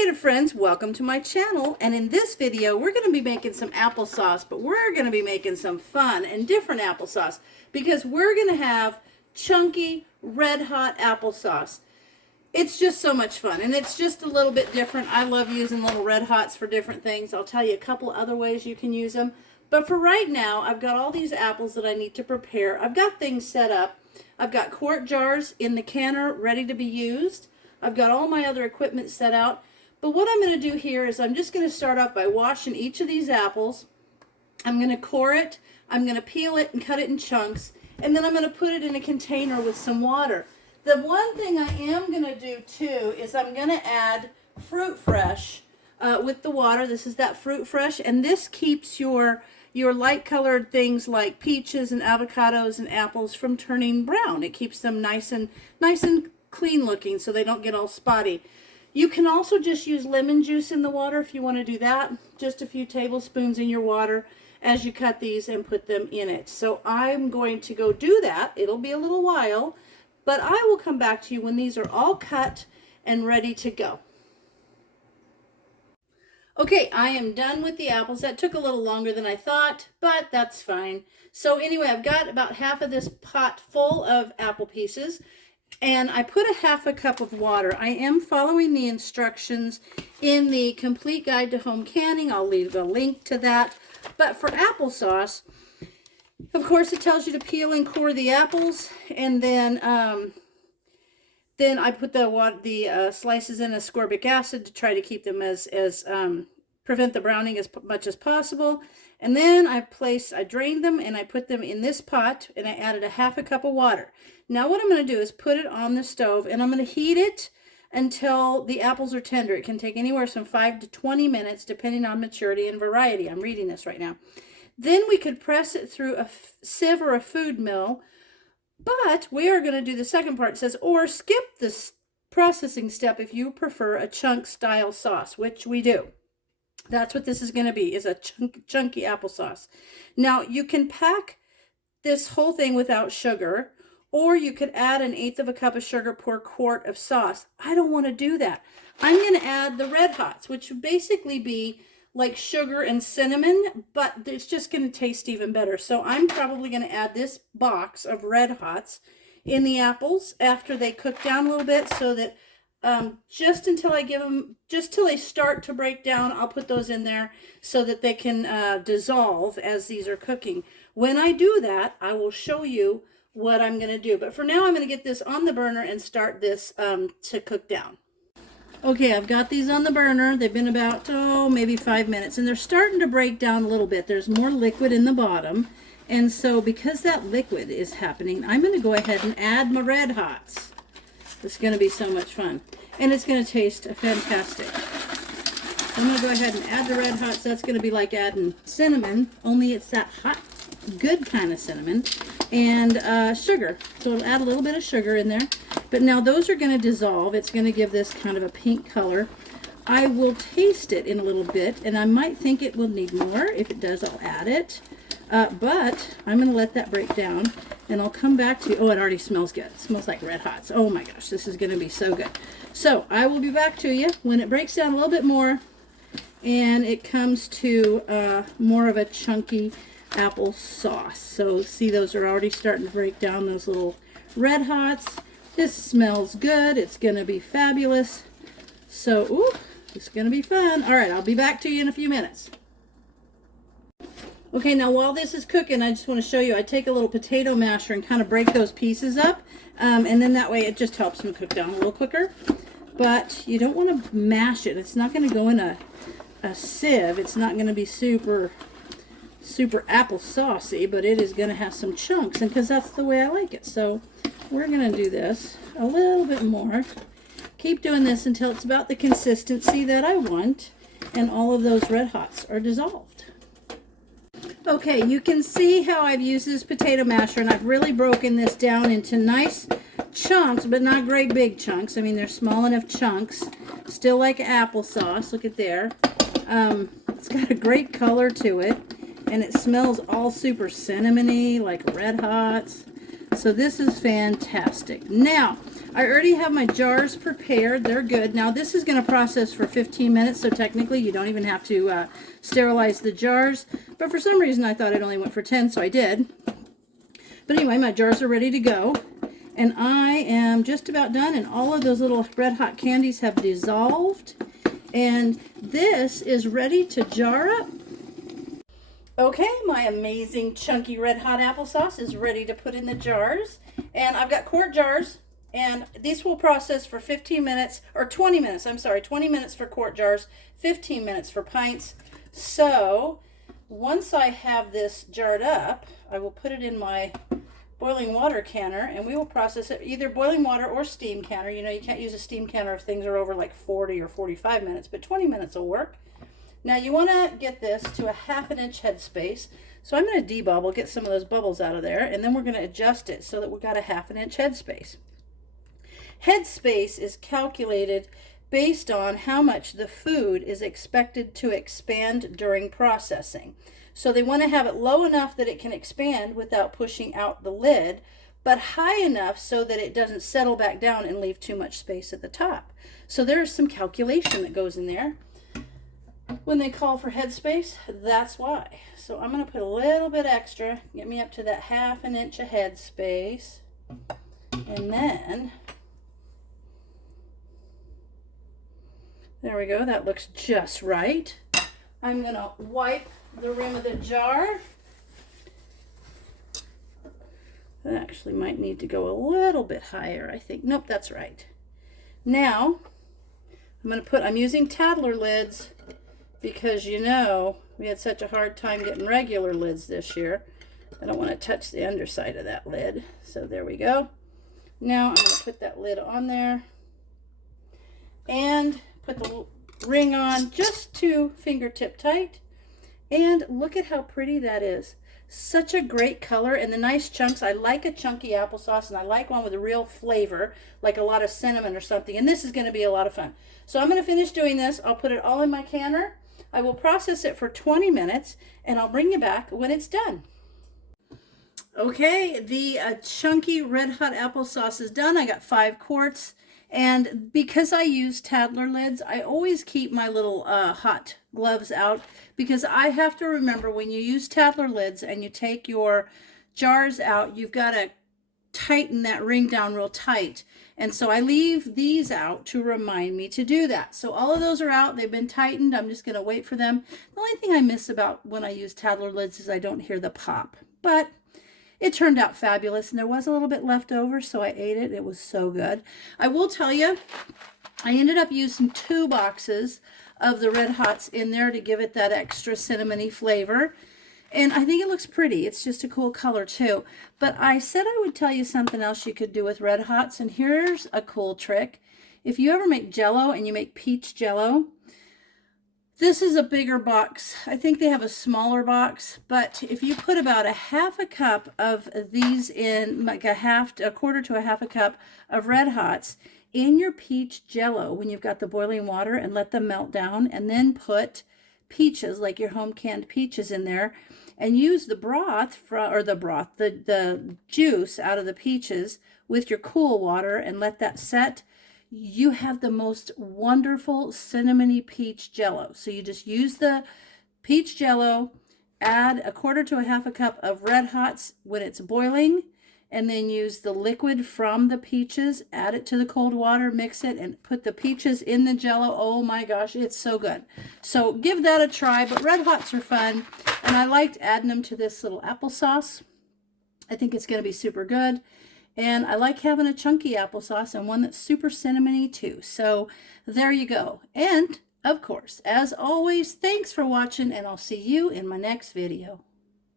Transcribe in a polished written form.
creative friends, welcome to my channel, and in this video we're going to be making some applesauce, but we're going to be making some fun and different applesauce because we're going to have chunky red hot applesauce. It's just so much fun and it's just a little bit different. I love using little red hots for different things. I'll tell you a couple other ways you can use them, but for right now I've got all these apples that I need to prepare. I've got things set up. I've got quart jars in the canner ready to be used. I've got all my other equipment set out. But what I'm going to do here is I'm just going to start off by washing each of these apples. I'm going to core it. I'm going to peel it and cut it in chunks. And then I'm going to put it in a container with some water. The one thing I am going to do too is I'm going to add Fruit Fresh with the water. This is that Fruit Fresh. And this keeps your light colored things like peaches and avocados and apples from turning brown. It keeps them nice and clean looking so they don't get all spotty. You can also just use lemon juice in the water if you want to do that. Just a few tablespoons in your water as you cut these and put them in it. So I'm going to go do that. It'll be a little while, but I will come back to you when these are all cut and ready to go. Okay, I am done with the apples. That took a little longer than I thought, but that's fine. So anyway, I've got about half of this pot full of apple pieces. And I put a half a cup of water. I am following the instructions in the Complete Guide to Home Canning. I'll leave a link to that. But for applesauce, of course, it tells you to peel and core the apples. And then I put the slices in ascorbic acid to try to keep them as prevent the browning as much as possible. And then I drained them and I put them in this pot and I added a half a cup of water. Now what I'm going to do is put it on the stove and I'm going to heat it until the apples are tender. It can take anywhere from 5 to 20 minutes depending on maturity and variety. I'm reading this right now. Then we could press it through a sieve or a food mill, but we are going to do the second part. It says, or skip this processing step if you prefer a chunk style sauce, which we do. That's what this is going to be, is a chunky applesauce. Now, you can pack this whole thing without sugar, or you could add 1/8 of a cup of sugar per quart of sauce. I don't want to do that. I'm going to add the red hots, which would basically be like sugar and cinnamon, but it's just going to taste even better. So I'm probably going to add this box of red hots in the apples after they cook down a little bit so that just until I give them, just till they start to break down, I'll put those in there so that they can dissolve as these are cooking. When I do that, I will show you what I'm going to do. But for now, I'm going to get this on the burner and start this to cook down. Okay, I've got these on the burner. They've been about, maybe 5 minutes, and they're starting to break down a little bit. There's more liquid in the bottom. And so because that liquid is happening, I'm going to go ahead and add my red hots. It's going to be so much fun. And it's going to taste fantastic. I'm going to go ahead and add the red hots. That's going to be like adding cinnamon, only it's that hot, good kind of cinnamon. And sugar. So it'll add a little bit of sugar in there. But now those are going to dissolve. It's going to give this kind of a pink color. I will taste it in a little bit, and I might think it will need more. If it does, I'll add it. But I'm going to let that break down, and I'll come back to you. Oh, it already smells good. It smells like red hots. Oh my gosh, this is going to be so good. So I will be back to you when it breaks down a little bit more, and it comes to more of a chunky apple sauce. So see, those are already starting to break down, those little red hots. This smells good. It's going to be fabulous. So, ooh, it's going to be fun. All right, I'll be back to you in a few minutes. Okay, now while this is cooking, I just want to show you, I take a little potato masher and kind of break those pieces up, and then that way it just helps them cook down a little quicker. But you don't want to mash it. It's not going to go in a sieve. It's not going to be super apple saucy, but it is going to have some chunks, and because that's the way I like it. So we're going to do this a little bit more. Keep doing this until it's about the consistency that I want, and all of those red hots are dissolved. Okay, you can see how I've used this potato masher, and I've really broken this down into nice chunks, but not great big chunks. I mean, they're small enough chunks, still like applesauce. Look at there. It's got a great color to it, and it smells all super cinnamony, like red hots. So this is fantastic. Now, I already have my jars prepared. They're good. Now this is going to process for 15 minutes, so technically you don't even have to sterilize the jars. But for some reason I thought it only went for 10, so I did. But anyway, my jars are ready to go. And I am just about done, and all of those little red hot candies have dissolved. And this is ready to jar up. Okay, my amazing chunky red hot applesauce is ready to put in the jars. And I've got quart jars, and these will process for 15 minutes, or 20 minutes, I'm sorry, 20 minutes for quart jars, 15 minutes for pints. So once I have this jarred up, I will put it in my boiling water canner, and we will process it either boiling water or steam canner. You know, you can't use a steam canner if things are over like 40 or 45 minutes, but 20 minutes will work. Now you want to get this to a 1/2 inch headspace. So I'm going to debubble, get some of those bubbles out of there, and then we're going to adjust it so that we've got a 1/2 inch headspace. Headspace is calculated based on how much the food is expected to expand during processing. So they want to have it low enough that it can expand without pushing out the lid, but high enough so that it doesn't settle back down and leave too much space at the top. So there's some calculation that goes in there. When they call for headspace, that's why. So I'm going to put a little bit extra, get me up to that 1/2 inch of headspace. And then, there we go, that looks just right. I'm going to wipe the rim of the jar. That actually might need to go a little bit higher, I think. Nope, that's right. Now, I'm using Tattler lids, because you know we had such a hard time getting regular lids this year. I don't want to touch the underside of that lid. So there we go. Now I'm going to put that lid on there and put the ring on just to fingertip tight. And look at how pretty that is. Such a great color, and the nice chunks. I like a chunky applesauce, and I like one with a real flavor, like a lot of cinnamon or something. And this is going to be a lot of fun. So I'm going to finish doing this. I'll put it all in my canner. I will process it for 20 minutes, and I'll bring you back when it's done. Okay, the chunky red hot applesauce is done. I got 5 quarts, and because I use Tattler lids, I always keep my little hot gloves out, because I have to remember when you use Tattler lids and you take your jars out, you've got to tighten that ring down real tight. And so I leave these out to remind me to do that. So all of those are out. They've been tightened. I'm just going to wait for them. The only thing I miss about when I use Tattler lids is I don't hear the pop. But it turned out fabulous, and there was a little bit left over, so I ate it. It was so good. I will tell you, I ended up using 2 boxes of the Red Hots in there to give it that extra cinnamony flavor. And I think it looks pretty. It's just a cool color too. But I said I would tell you something else you could do with Red Hots, and here's a cool trick. If you ever make Jell-O and you make peach Jell-O, this is a bigger box. I think they have a smaller box, but if you put about a 1/2 cup of these in, like a 1/4 to a 1/2 cup of Red Hots in your peach Jell-O when you've got the boiling water, and let them melt down, and then put peaches, like your home canned peaches, in there, and use the broth the juice out of the peaches with your cool water, and let that set. You have the most wonderful cinnamony peach Jell-O. So you just use the peach Jell-O, add a 1/4 to a 1/2 cup of Red Hots when it's boiling, and then use the liquid from the peaches, add it to the cold water, mix it, and put the peaches in the Jell-O. Oh my gosh, it's so good. So give that a try, but Red Hots are fun, and I liked adding them to this little applesauce. I think it's going to be super good, and I like having a chunky applesauce and one that's super cinnamony too. So there you go. And of course, as always, thanks for watching, and I'll see you in my next video.